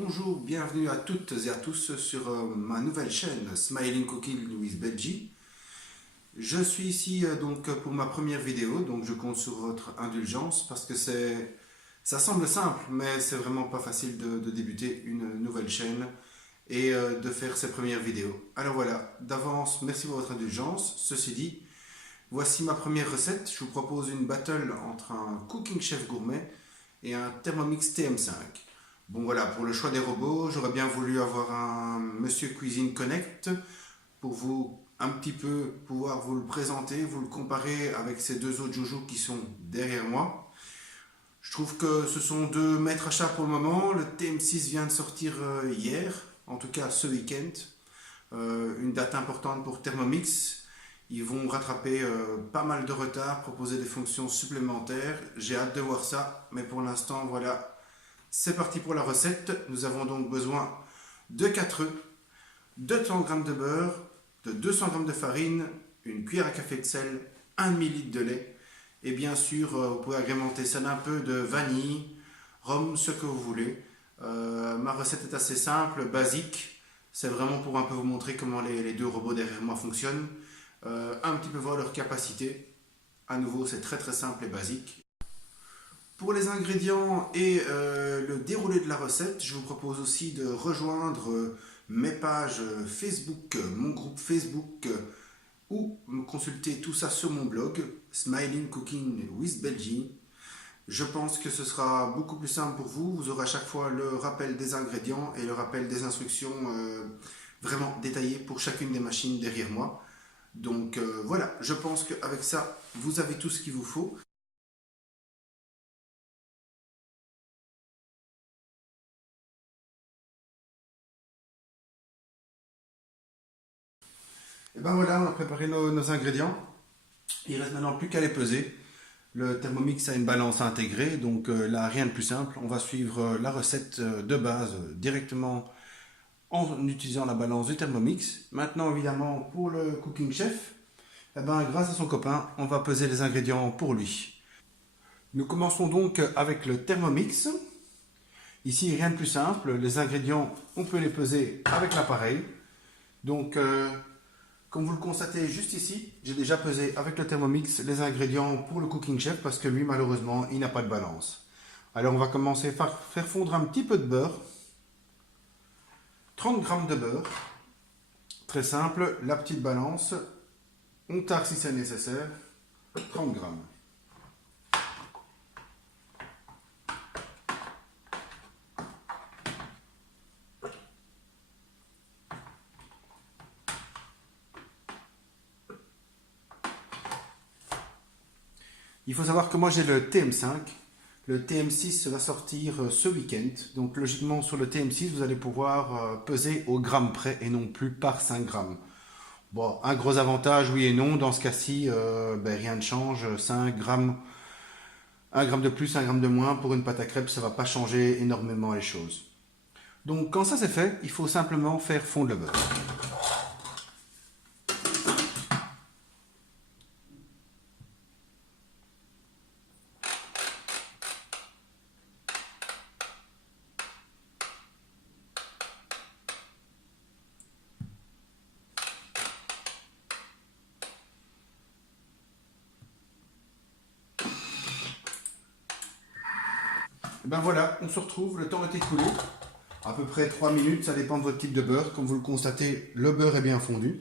Bonjour, bienvenue à toutes et à tous sur ma nouvelle chaîne Smiling Cooking with Belgique. Je suis ici donc pour ma première vidéo, donc je compte sur votre indulgence parce que ça semble simple, mais c'est vraiment pas facile de débuter une nouvelle chaîne et de faire ses premières vidéos. Alors voilà, d'avance, merci pour votre indulgence. Ceci dit, voici ma première recette. Je vous propose une battle entre un Cooking Chef Gourmet et un Thermomix TM5. Bon voilà, pour le choix des robots, j'aurais bien voulu avoir un Monsieur Cuisine Connect pour vous un petit peu pouvoir vous le présenter, vous le comparer avec ces deux autres joujoux qui sont derrière moi. Je trouve que ce sont deux maîtres à chat pour le moment. Le TM6 vient de sortir hier, en tout cas ce week-end. Une date importante pour Thermomix. Ils vont rattraper pas mal de retard, proposer des fonctions supplémentaires. J'ai hâte de voir ça, mais pour l'instant, voilà. C'est parti pour la recette. Nous avons donc besoin de 4 œufs, de 100 g de beurre, de 200 g de farine, une cuillère à café de sel, 1 ml de lait. Et bien sûr, vous pouvez agrémenter ça d'un peu de vanille, rhum, ce que vous voulez. Ma recette est assez simple, basique. C'est vraiment pour un peu vous montrer comment les deux robots derrière moi fonctionnent. Un petit peu voir leur capacité. À nouveau, c'est très très simple et basique. Pour les ingrédients et le déroulé de la recette, je vous propose aussi de rejoindre mes pages Facebook, mon groupe Facebook, ou consulter tout ça sur mon blog, Smiling Cooking with Belgique. Je pense que ce sera beaucoup plus simple pour vous. Vous aurez à chaque fois le rappel des ingrédients et le rappel des instructions vraiment détaillées pour chacune des machines derrière moi. Donc voilà, je pense qu'avec ça, vous avez tout ce qu'il vous faut. Et ben voilà, on a préparé nos ingrédients. Il reste maintenant plus qu'à les peser. Le Thermomix a une balance intégrée, donc là rien de plus simple. On va suivre la recette de base directement en utilisant la balance du Thermomix. Maintenant évidemment pour le Cooking Chef, eh ben, grâce à son copain, on va peser les ingrédients pour lui. Nous commençons donc avec le Thermomix. Ici rien de plus simple, les ingrédients on peut les peser avec l'appareil. Donc comme vous le constatez juste ici, j'ai déjà pesé avec le Thermomix les ingrédients pour le Cooking Chef parce que lui, malheureusement, il n'a pas de balance. Alors, on va commencer par faire fondre un petit peu de beurre. 30 g de beurre. Très simple, la petite balance. On tare si c'est nécessaire. 30 g. Il faut savoir que moi j'ai le TM5. Le TM6 va sortir ce week-end. Donc logiquement sur le TM6, vous allez pouvoir peser au gramme près et non plus par 5 grammes. Bon, un gros avantage, oui et non. Dans ce cas-ci, rien ne change. 5 grammes, 1 gramme de plus, 1 gramme de moins. Pour une pâte à crêpes, ça ne va pas changer énormément les choses. Donc quand ça c'est fait, il faut simplement faire fondre le beurre. Et ben voilà, on se retrouve, le temps est écoulé. À peu près 3 minutes, ça dépend de votre type de beurre. Comme vous le constatez, le beurre est bien fondu.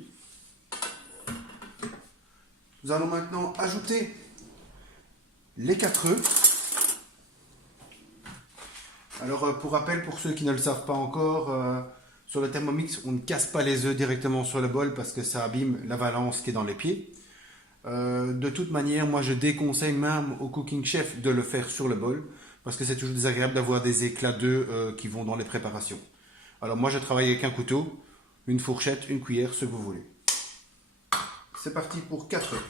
Nous allons maintenant ajouter les 4 œufs. Alors pour rappel, pour ceux qui ne le savent pas encore, sur le Thermomix, on ne casse pas les œufs directement sur le bol parce que ça abîme la valence qui est dans les pieds. De toute manière, moi je déconseille même au Cooking Chef de le faire sur le bol parce que c'est toujours désagréable d'avoir des éclats d'œufs qui vont dans les préparations. Alors moi je travaille avec un couteau, une fourchette, une cuillère, ce que vous voulez. C'est parti pour 4 œufs.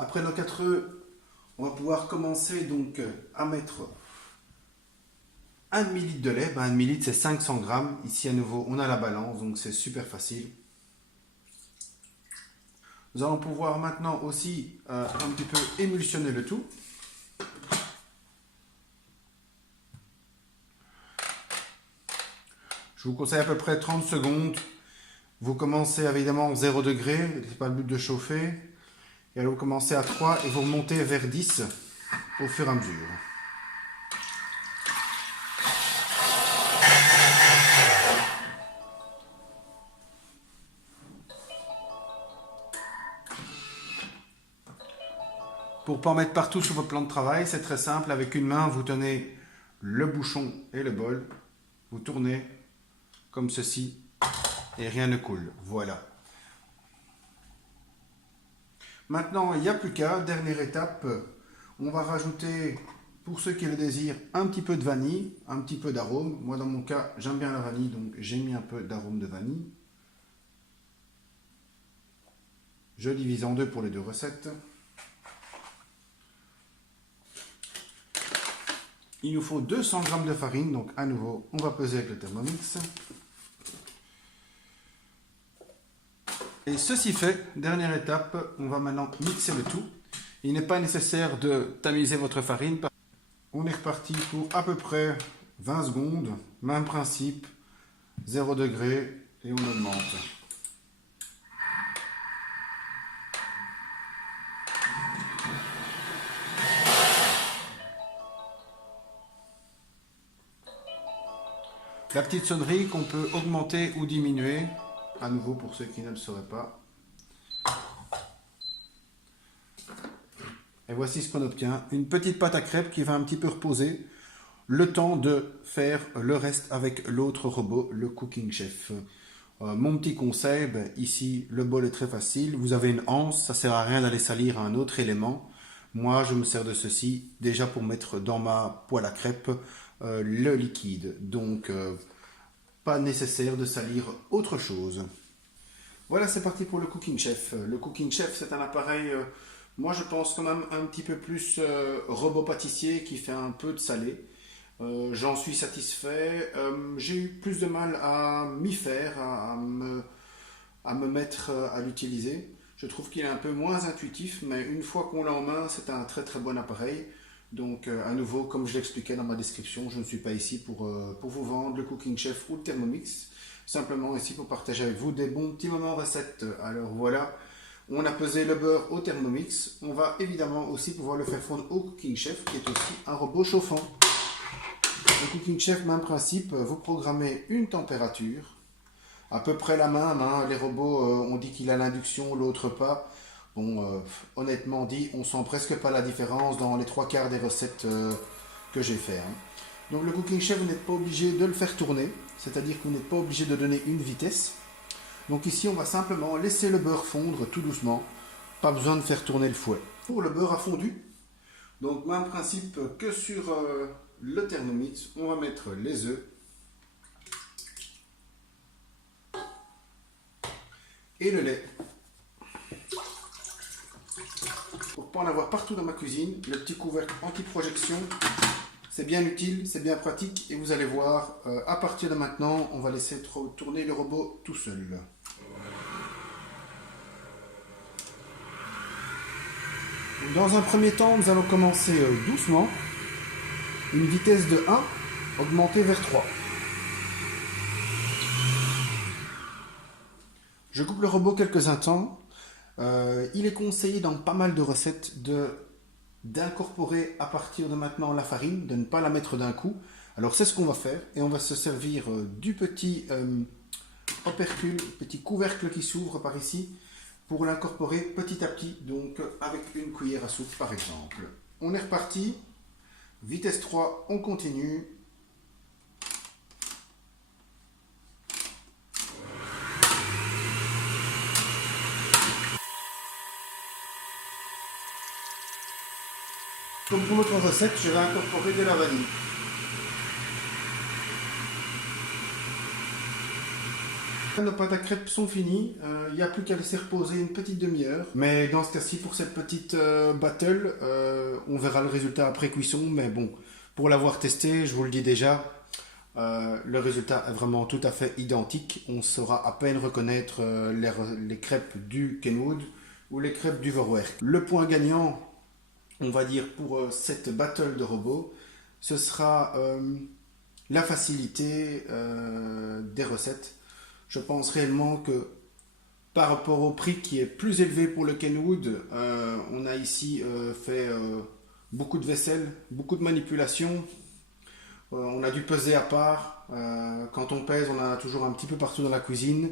Après nos 4 œufs, on va pouvoir commencer donc à mettre 1 ml de lait. 1 ml c'est 500 grammes. Ici à nouveau on a la balance, donc c'est super facile. Nous allons pouvoir maintenant aussi un petit peu émulsionner le tout. Je vous conseille à peu près 30 secondes. Vous commencez évidemment 0 degré, ce n'est pas le but de chauffer. Et alors vous commencez à 3 et vous remontez vers 10 au fur et à mesure. Pour ne pas en mettre partout sur votre plan de travail, c'est très simple. Avec une main, vous tenez le bouchon et le bol. Vous tournez comme ceci et rien ne coule. Voilà. Maintenant, il n'y a plus qu'à. Dernière étape, on va rajouter, pour ceux qui le désirent, un petit peu de vanille, un petit peu d'arôme. Moi, dans mon cas, j'aime bien la vanille, donc j'ai mis un peu d'arôme de vanille. Je divise en deux pour les deux recettes. Il nous faut 200 g de farine, donc à nouveau, on va peser avec le Thermomix. Et ceci fait, dernière étape, on va maintenant mixer le tout. Il n'est pas nécessaire de tamiser votre farine. On est reparti pour à peu près 20 secondes, même principe, 0 degré et on augmente. La petite sonnerie qu'on peut augmenter ou diminuer, à nouveau pour ceux qui ne le sauraient pas. Et voici ce qu'on obtient, une petite pâte à crêpes qui va un petit peu reposer, le temps de faire le reste avec l'autre robot, le Cooking Chef. Mon petit conseil, ici le bol est très facile, vous avez une anse, ça ne sert à rien d'aller salir un autre élément. Moi je me sers de ceci déjà pour mettre dans ma poêle à crêpes le liquide, donc pas nécessaire de salir autre chose. Voilà, c'est parti pour le Cooking Chef. Le Cooking Chef, c'est un appareil, moi je pense quand même un petit peu plus robot pâtissier qui fait un peu de salé. J'en suis satisfait. J'ai eu plus de mal à m'y faire, à me mettre à l'utiliser. Je trouve qu'il est un peu moins intuitif, mais une fois qu'on l'a en main, c'est un très très bon appareil. Donc à nouveau, comme je l'expliquais dans ma description, je ne suis pas ici pour vous vendre le Cooking Chef ou le Thermomix. Simplement ici pour partager avec vous des bons petits moments recettes. Alors voilà, on a pesé le beurre au Thermomix. On va évidemment aussi pouvoir le faire fondre au Cooking Chef, qui est aussi un robot chauffant. Le Cooking Chef, même principe, vous programmez une température, à peu près la même. Les robots, on dit qu'il a l'induction, l'autre pas. Bon, honnêtement dit, on sent presque pas la différence dans les 3/4 des recettes que j'ai fait. Donc le Cooking Chef, vous n'êtes pas obligé de le faire tourner, c'est-à-dire que vous n'êtes pas obligé de donner une vitesse. Donc ici, on va simplement laisser le beurre fondre tout doucement, pas besoin de faire tourner le fouet. Pour le beurre a fondu, donc même principe que sur le Thermomix, on va mettre les œufs et le lait. Pour ne pas en avoir partout dans ma cuisine, le petit couvercle anti-projection, c'est bien utile, c'est bien pratique et vous allez voir, à partir de maintenant, on va laisser tourner le robot tout seul. Dans un premier temps, nous allons commencer doucement, une vitesse de 1, augmenter vers 3. Je coupe le robot quelques instants. Il est conseillé dans pas mal de recettes d'incorporer à partir de maintenant la farine, de ne pas la mettre d'un coup. Alors c'est ce qu'on va faire et on va se servir du petit opercule, petit couvercle qui s'ouvre par ici pour l'incorporer petit à petit, donc avec une cuillère à soupe par exemple. On est reparti, vitesse 3, on continue. Comme pour notre recette, je vais incorporer de la vanille. Nos pâtes à crêpes sont finies, il n'y a plus qu'à laisser reposer une petite demi-heure. Mais dans ce cas-ci, pour cette petite battle, on verra le résultat après cuisson. Mais bon, pour l'avoir testé, je vous le dis déjà, le résultat est vraiment tout à fait identique. On saura à peine reconnaître les crêpes du Kenwood ou les crêpes du Vorwerk. Le point gagnant, on va dire, pour cette battle de robots, ce sera la facilité des recettes. Je pense réellement que par rapport au prix qui est plus élevé pour le Kenwood, on a ici fait beaucoup de vaisselle, beaucoup de manipulation. On a dû peser à part. Quand on pèse, on en a toujours un petit peu partout dans la cuisine.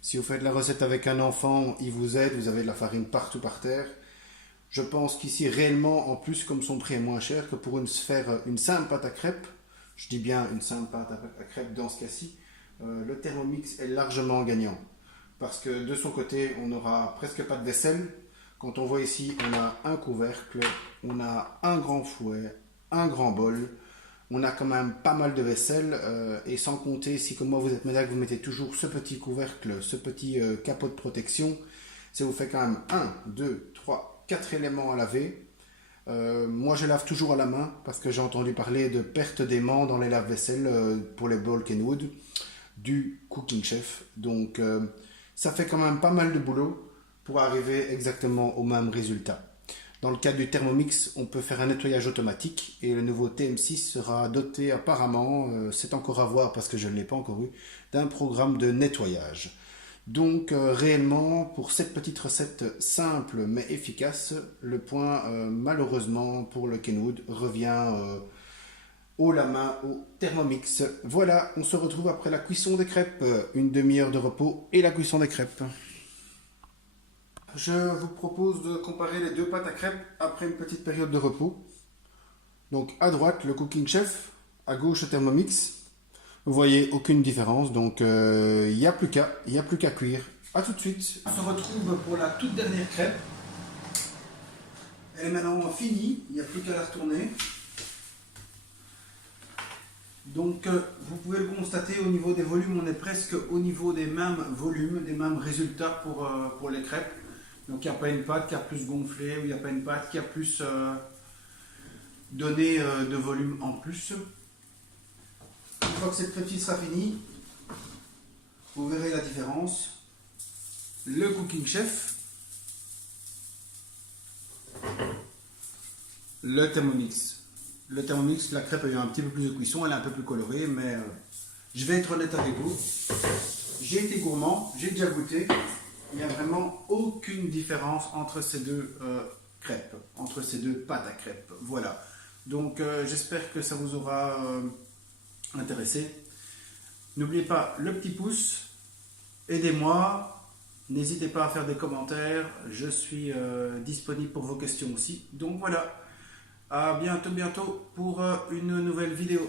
Si vous faites la recette avec un enfant, il vous aide, vous avez de la farine partout par terre. Je pense qu'ici, réellement, en plus, comme son prix est moins cher que pour faire une simple pâte à crêpes, je dis bien une simple pâte à crêpes dans ce cas-ci, le Thermomix est largement gagnant. Parce que de son côté, on n'aura presque pas de vaisselle. Quand on voit ici, on a un couvercle, on a un grand fouet, un grand bol. On a quand même pas mal de vaisselle. Et sans compter, si comme moi vous êtes médaille, vous mettez toujours ce petit couvercle, ce petit capot de protection, ça vous fait quand même 1, 2, 3, 4 éléments à laver. Moi je lave toujours à la main parce que j'ai entendu parler de perte d'aimant dans les lave-vaisselle pour les bols Kenwood du Cooking Chef. Donc ça fait quand même pas mal de boulot pour arriver exactement au même résultat. Dans le cas du Thermomix, on peut faire un nettoyage automatique et le nouveau TM6 sera doté apparemment, c'est encore à voir parce que je ne l'ai pas encore eu, d'un programme de nettoyage. Donc réellement, pour cette petite recette simple mais efficace, le point malheureusement pour le Kenwood revient haut la main au Thermomix. Voilà, on se retrouve après la cuisson des crêpes, une demi-heure de repos et la cuisson des crêpes. Je vous propose de comparer les deux pâtes à crêpes après une petite période de repos. Donc à droite le Cooking Chef, à gauche le Thermomix. Vous voyez aucune différence, donc il n'y a plus qu'à cuire. A tout de suite. On se retrouve pour la toute dernière crêpe. Elle est maintenant finie, il n'y a plus qu'à la retourner. Donc vous pouvez le constater au niveau des volumes, on est presque au niveau des mêmes volumes, des mêmes résultats pour les crêpes. Donc il n'y a pas une pâte qui a plus gonflé ou il n'y a pas une pâte qui a plus donné de volume en plus. Une fois que cette crêpe sera finie, vous verrez la différence. Le Cooking Chef, le Thermomix. Le Thermomix, la crêpe a eu un petit peu plus de cuisson, elle est un peu plus colorée, mais je vais être honnête avec vous. J'ai été gourmand, j'ai déjà goûté. Il n'y a vraiment aucune différence entre ces deux crêpes, entre ces deux pâtes à crêpes. Voilà. Donc j'espère que ça vous aura intéressé. N'oubliez pas le petit pouce, aidez-moi, n'hésitez pas à faire des commentaires, je suis disponible pour vos questions aussi. Donc voilà, à bientôt pour une nouvelle vidéo.